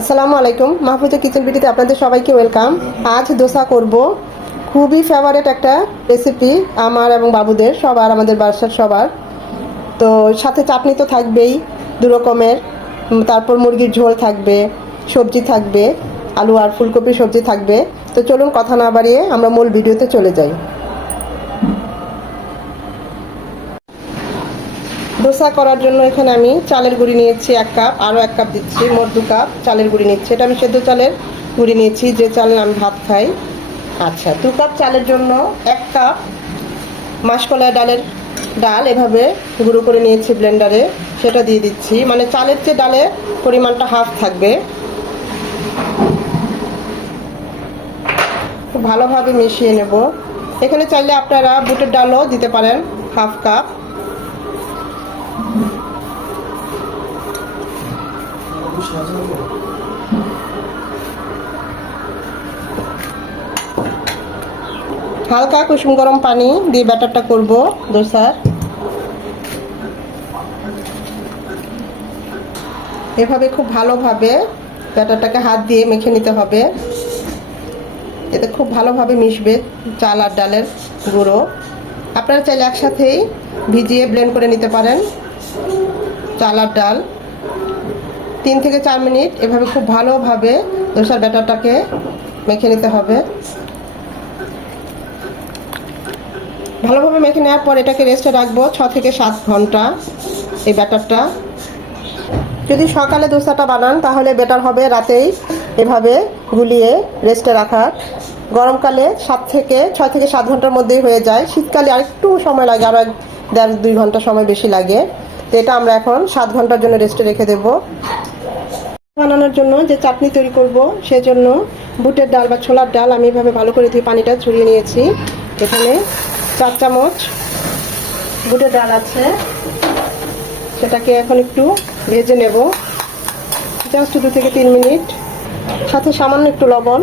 আসসালামু আলাইকুম। মাহফুজা কিচেন বিটিতে আপনাদের সবাইকে ওয়েলকাম। আজ দোসা করব খুবই ফেভারেট একটা রেসিপি আমার এবং বাবুদের, সবার, আমাদের বাসার সবার। তো সাথে চাটনি তো থাকবেই, দু রকমের। তারপর মুরগির ঝোল থাকবে, সবজি থাকবে, আলু আর ফুলকপি সবজি থাকবে। তো চলুন কথা না বাড়িয়ে আমরা মূল ভিডিওতে চলে যাই। দোসা করার জন্য এখানে আমি চালের গুঁড়ি নিয়েছি এক কাপ, আরও এক কাপ দিচ্ছি, মোট দু কাপ চালের গুঁড়ি নিচ্ছি। এটা আমি সেদ্ধ চালের গুঁড়ি নিয়েছি, যে চাল আমি ভাত খাই। আচ্ছা দু কাপ চালের জন্য এক কাপ মাসকলাই ডালের ডাল এভাবে গুঁড়ো করে নিয়েছি ব্লেন্ডারে। সেটা দিয়ে দিচ্ছি। মানে চালের যে ডালে পরিমাণটা হাফ থাকবে। খুব ভালোভাবে মিশিয়ে নেব। এখানে চাইলে আপনারা বুটের ডালও দিতে পারেন, হাফ কাপ। হালকা কুসুম গরম পানি দিয়ে ব্যাটারটা করব দোসার এভাবে খুব ভালোভাবে ব্যাটারটাকে হাত দিয়ে মেখে নিতে হবে। এতে খুব ভালোভাবে মিশবে চাল আর ডালের গুঁড়ো। আপনারা চাইলে একসাথেই ভিজিয়ে ব্লেন্ড করে নিতে পারেন চাল আর ডাল। তিন থেকে চার মিনিট এভাবে খুব ভালোভাবে দোসার ব্যাটারটাকে মেখে নিতে হবে। ভালোভাবে মেখে নেওয়ার পর এটাকে রেস্টে রাখব ছ থেকে সাত ঘণ্টা এই ব্যাটারটা। যদি সকালে দোসাটা বানান তাহলে বেটার হবে রাতেই এভাবে গুলিয়ে রেস্টে রাখার। গরমকালে সাত থেকে ছয় থেকে সাত ঘণ্টার মধ্যেই হয়ে যায়। শীতকালে আরেকটু সময় লাগে আরও দেড় দুই ঘণ্টা সময় বেশি লাগে। তো এটা আমরা এখন সাত ঘণ্টার জন্য রেস্টে রেখে দেবো। বানানোর জন্য যে চাটনি তৈরি করব, সেজন্য বুটের ডাল বা ছোলার ডাল আমি এভাবে ভালো করে ধুয়ে পানিটা ছড়িয়ে নিয়েছি। এখানে চার চামচ বুটের ডাল আছে। সেটাকে এখন একটু ভেজে নেব। জাস্ট দু থেকে তিন মিনিট। সাথে সামান্য একটু লবণ।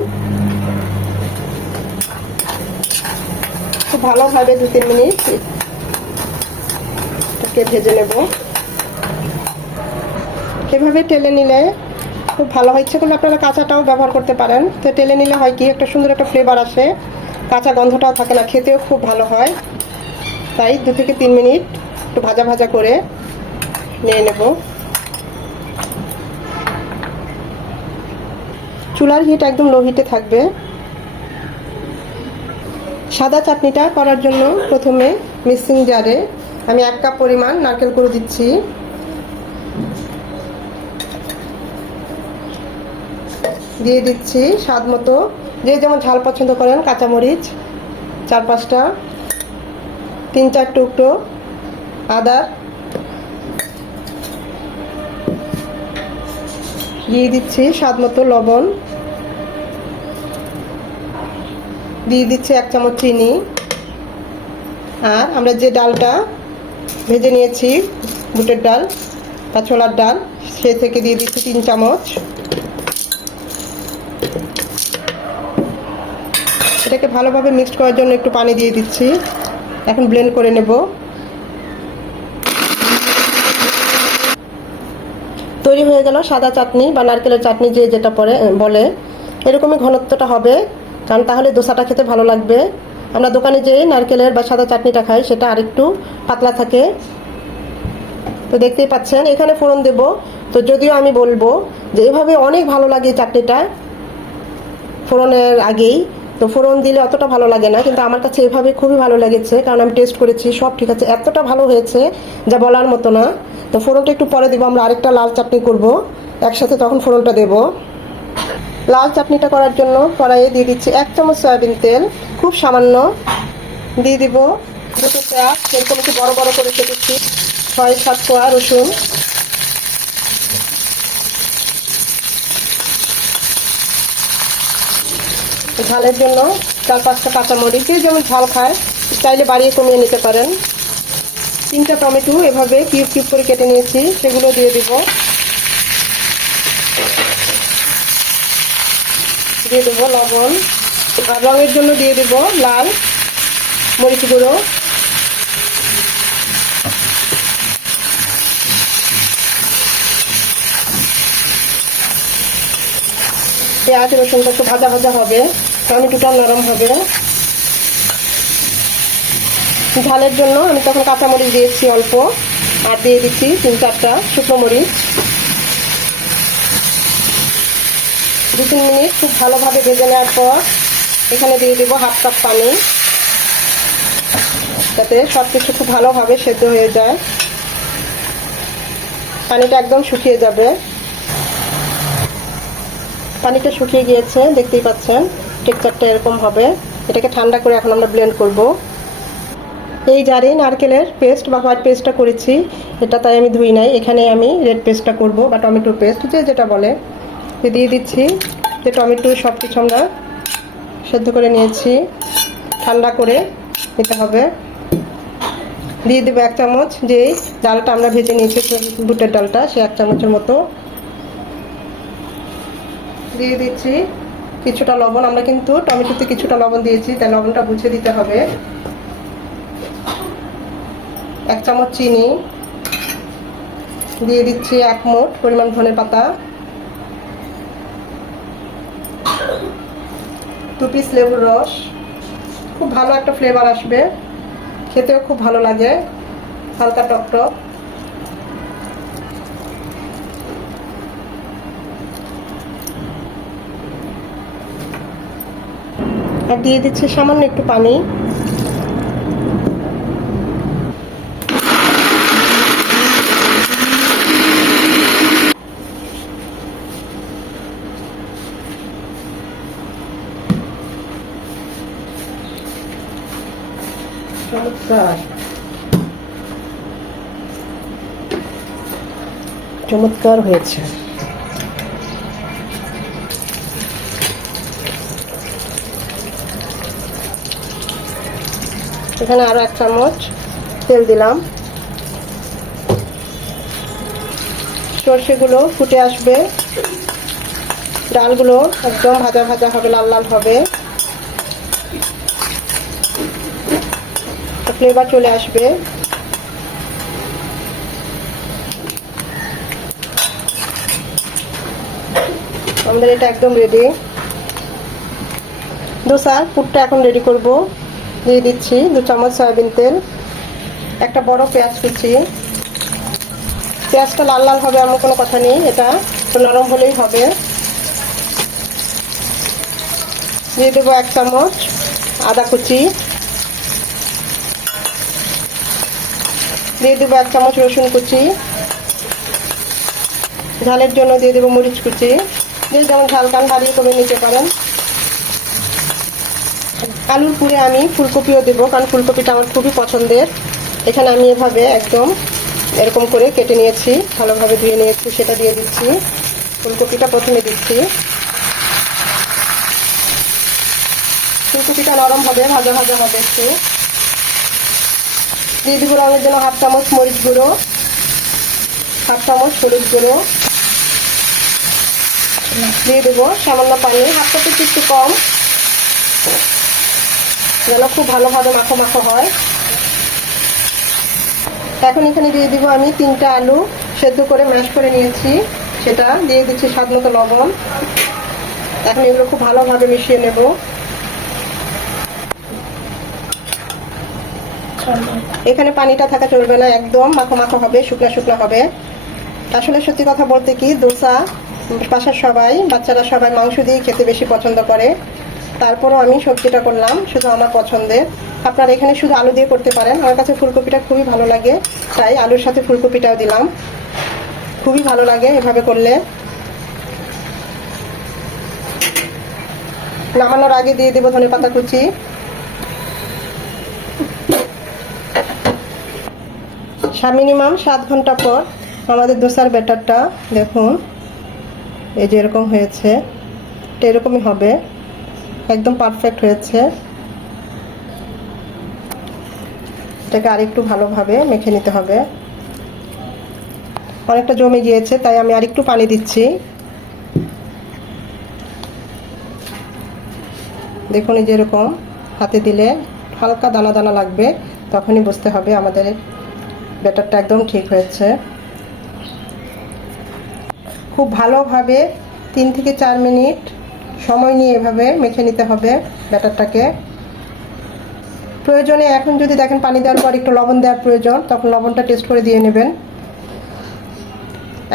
খুব ভালোভাবে দু তিন মিনিট এটাকে ভেজে নেব। এভাবে টেলে নিলে খুব ভালো হয় ইচ্ছে করলে আপনারা কাঁচাটাও ব্যবহার করতে পারেন। তো টেলে নিলে হয় কি, একটা সুন্দর একটা ফ্লেভার আসে। কাঁচা গন্ধটাও থাকে না, খেতেও খুব ভালো হয়। তাই দু থেকে তিন মিনিট একটু ভাজা ভাজা করে নিয়ে নেব। চুলার হিট একদম লো হিটে থাকবে। সাদা চাটনিটা করার জন্য প্রথমে মিক্সিং জারে আমি এক কাপ পরিমাণ নারকেল করে দিচ্ছি। দিয়ে দিচ্ছি স্বাদ মতো। যে যেমন ঝাল পছন্দ করেন, কাঁচামরিচ, চার পাঁচটা, তিন চার টুকরো আদা দিয়ে দিচ্ছি স্বাদ মতো লবণ। দিয়ে দিচ্ছি এক চামচ চিনি। আর আমরা যে ডালটা ভেজে নিয়েছি, বুটের ডাল বা ছোলার ডাল, সে থেকে দিয়ে দিচ্ছি তিন চামচ। এটাকে ভালোভাবে মিক্সড করার জন্য একটু পানি দিয়ে দিচ্ছি। এখন ব্লেন্ড করে নেব। তৈরি হয়ে গেল সাদা চাটনি বা নারকেলের চাটনি যে যেটা পরে বলে। এরকমই ঘনত্বটা হবে, কারণ তাহলে দোসাটা খেতে ভালো লাগবে। আমরা দোকানে যে নারকেলের বা সাদা চাটনিটা খাই, সেটা আরেকটু পাতলা থাকে। তো দেখতেই পাচ্ছেন, এখানে ফোড়ন দেব। তো যদিও আমি বলব যে এভাবে অনেক ভালো লাগে চাটনিটা, ফোড়নের আগেই। তো ফোড়ন দিলে অতটা ভালো লাগে না, কিন্তু আমার কাছে এভাবে খুবই ভালো লেগেছে, কারণ আমি টেস্ট করেছি, সব ঠিক আছে। এতটা ভালো হয়েছে যা বলার মতো না। তো ফোড়নটা একটু পরে দেবো, আমরা আরেকটা লাল চাটনি করব। একসাথে তখন ফোড়নটা দেব। লাল চাটনিটা করার জন্য কড়াইয়ে দিয়ে দিচ্ছি এক চামচ সয়াবিন তেল, খুব সামান্য দিয়ে দিব। দুটো পেঁয়াজ এরকম একটু বড় বড় করে কেটেছি, ছয়, সাত কোয়া রসুন। ঝালের জন্য চার পাঁচটা কাঁচামরিচ যে যেমন ঝাল খায়, চাইলে বাড়িয়ে কমিয়ে নিতে পারেন। তিনটা টমেটো এভাবে কিউব কিউব করে কেটে নিয়েছি, সেগুলো দিয়ে দিব। দিয়ে দেবো লবণ, আর রঙের জন্য দিয়ে দেবো লাল মরিচ গুঁড়ো। পেঁয়াজ রসুনটা একটু ভাজা ভাজা হবে। টমেটোটা নরম হবে ঝালের জন্য আমি তখন কাঁচামরিচ দিয়েছি অল্প, আর দিয়ে দিচ্ছি তিন চারটা শুকনো মরিচ। দু তিন মিনিট খুব ভালোভাবে ভেজে নেওয়ার পর এখানে দিয়ে দেবো হাফ কাপ পানি, যাতে সব কিছু খুব ভালোভাবে সেদ্ধ হয়ে যায়। পানিটা একদম শুকিয়ে যাবে। পানিটা শুকিয়ে গিয়েছে, দেখতেই পাচ্ছেন। টেক্সচারটা এরকম হবে। এটাকে ঠান্ডা করে এখন আমরা ব্লেন্ড করব। এই জারে নারকেলের পেস্ট বা হোয়াইট পেস্টটা করেছি। এটা তাই আমি ধুই নাই। এখানে আমি রেড পেস্টটা করব বা টমেটোর পেস্ট যে যেটা বলে। দিয়ে দিচ্ছি, যে টমেটো সব কিছু আমরা সেদ্ধ করে নিয়েছি। ঠান্ডা করে নিতে হবে। দিয়ে দেবো এক চামচ যে ডালটা আমরা ভেজে নিয়েছি বুটের ডালটা, সে এক চামচের মতো। দিয়ে দিচ্ছি কিছুটা লবণ, আমরা কিন্তু টমেটোতে কিছুটা লবণ দিয়েছি, তাই লবণটা বুঝে দিতে হবে। এক চামচ চিনি, দিয়ে দিচ্ছি এক মুঠ পরিমাণ ধনে পাতা। দু পিস লেবুর রস, খুব ভালো একটা ফ্লেভার আসবে, খেতেও খুব ভালো লাগে, হালকা টক টক আর দিয়ে দিচ্ছি সামান্য একটু পানি। চমৎকার। চমৎকার হয়েছে। এখানে আরও এক চামচ তেল দিলাম। সর্ষেগুলো ফুটে আসবে। ডালগুলো একদম ভাজা ভাজা হবে, লাল লাল হবে। ফ্লেভার চলে আসবে। আমাদের এটা একদম রেডি দোসার পুরটা এখন রেডি করব। দিয়ে দিচ্ছি দু চামচ সয়াবিন তেল, একটা বড় পেঁয়াজ কুচি। পেঁয়াজটা লাল লাল হবে, এমন কোনো কথা নেই, এটা একটু নরম হলেই হবে। দিয়ে দেবো এক চামচ আদা কুচি। দিয়ে দেবো এক চামচ রসুন কুচি। ঝালের জন্য দিয়ে দেবো মরিচ কুচি। দিয়ে যেমন ঝাল টান বাড়িয়ে করে নিতে পারেন। আলুর পুরে আমি ফুলকপিও দেবো, কারণ ফুলকপিটা আমার খুবই পছন্দের। এখানে আমি এভাবে একদম এরকম করে কেটে নিয়েছি, ভালোভাবে ধুয়ে নিয়েছি, সেটা দিয়ে দিচ্ছি। ফুলকপিটা প্রথমে দিচ্ছি। ফুলকপিটা নরম হবে, ভাজা ভাজা হবে একটু। দিয়ে দিব রঙের জন্য হাফ চামচ মরিচ গুঁড়ো, হাফ চামচ হলুদ গুঁড়ো। দিয়ে দেবো সামান্য পানি, হাফ কাপের একটু কম। যেন খুব ভালোভাবে মাখো মাখো হয়। এখন এখানে দিয়ে দিব আমি তিনটা আলু, সেদ্ধ করে ম্যাশ করে নিয়েছি। সেটা দিয়ে দিচ্ছি স্বাদ মতো লবণ। এখন এগুলো খুব ভালোভাবে মিশিয়ে নেব। এখানে পানিটা থাকা চলবে না, একদম মাখো মাখো হবে, শুকনো শুকনো হবে। আসলে সত্যি কথা বলতে কি, দোসা বাসার সবাই, বাচ্চারা সবাই মাংস দিয়ে খেতে বেশি পছন্দ করে। তারপরও আমি সবজিটা করলাম, শুধু আমার পছন্দের। আপনারা এখানে শুধু আলু দিয়ে করতে পারেন। আমার কাছে ফুলকপিটা খুবই ভালো লাগে, তাই আলুর সাথে ফুলকপিটাও দিলাম। খুবই ভালো লাগে এভাবে করলে। নামানোর আগে দিয়ে দেবো ধনে পাতা কুচি। মিনিমাম সাত ঘণ্টা পর আমাদের দোসার ব্যাটারটা, দেখুন, এই যে এরকম হয়েছে এরকমই হবে। একদম পারফেক্ট হয়েছে। এটাকে আরেকটু ভালোভাবে মেখে নিতে হবে। অনেকটা জমে গিয়েছে, তাই আমি আরেকটু পানি দিচ্ছি। দেখুন এই যেরকম হাতে দিলে হালকা দানা দানা লাগবে, তখনই বুঝতে হবে আমাদের ব্যাটারটা একদম ঠিক হয়েছে। খুব ভালোভাবে তিন থেকে চার মিনিট সময় নিয়ে এভাবে মেখে নিতে হবে ব্যাটারটাকে। প্রয়োজনে এখন যদি দেখেন পানি দেওয়ার পর একটু লবণ দেওয়ার প্রয়োজন, তখন লবণটা টেস্ট করে দিয়ে নেবেন।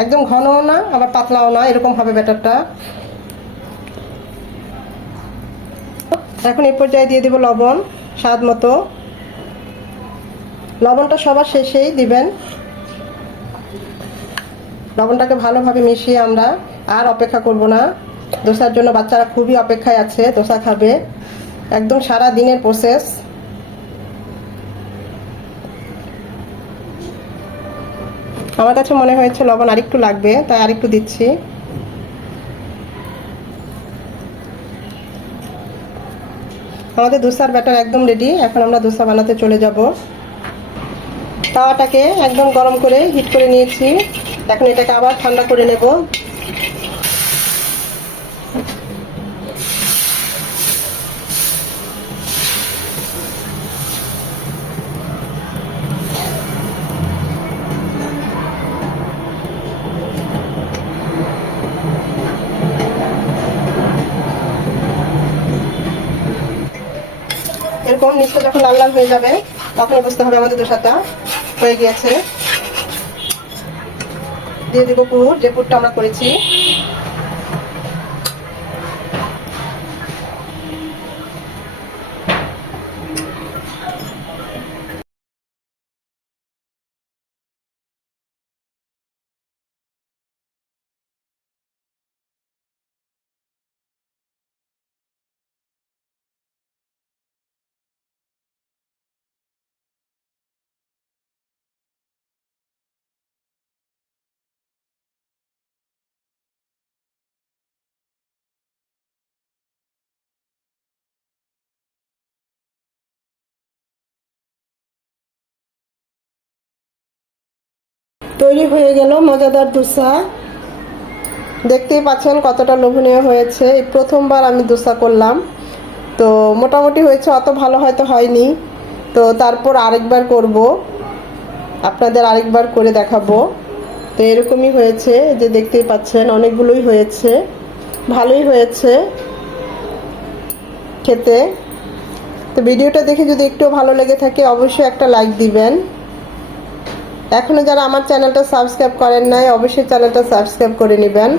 একদম ঘনও না, আবার পাতলাও না, এরকম হবে ব্যাটারটা। এখন এই পর্যায়ে দিয়ে দিব লবণ, স্বাদ মতো। লবণটা সবার শেষেই দিবেন। লবণটাকে ভালোভাবে মিশিয়ে আমরা আর অপেক্ষা করব না। দোসার জন্য বাচ্চারা খুবই অপেক্ষায় আছে, দোসা খাবে। একদম সারা দিনের প্রসেস আমার কাছে মনে হয়েছে লবণ আরেকটু লাগবে, তাই আরেকটু দিচ্ছি। আমাদের দোসার ব্যাটার একদম রেডি এখন আমরা দোসা বানাতে চলে যাব। তাওয়াটাকে একদম গরম করে হিট করে নিয়েছি। এখন এটাকে আবার ঠান্ডা করে নেব। এরকম নিচটা যখন লাল লাল হয়ে যাবে তখন বুঝতে হবে আমাদের দোসাটা হয়ে গিয়েছে। দিয়ে দিব পুর, যে পুরটা আমরা করেছি। তৈরি হয়ে গেল মজাদার দোসা। দেখতেই পাচ্ছেন কতটা লোভনীয় হয়েছে। এই প্রথমবার আমি দোসা করলাম। তো মোটামুটি হয়েছে, অত ভালো হয়তো হয়নি। তো তারপর আরেকবার করব। আপনাদের আরেকবার করে দেখাবো। তো এরকমই হয়েছে যে দেখতেই পাচ্ছেন অনেকগুলোই হয়েছে। ভালোই হয়েছে খেতে। তো ভিডিওটা দেখে যদি একটু ভালো লেগে থাকে, অবশ্যই একটা লাইক দিবেন। এখনও যারা আমার চ্যানেলটা সাবস্ক্রাইব করেন নাই অবশ্যই চ্যানেলটা সাবস্ক্রাইব করে নেবেন।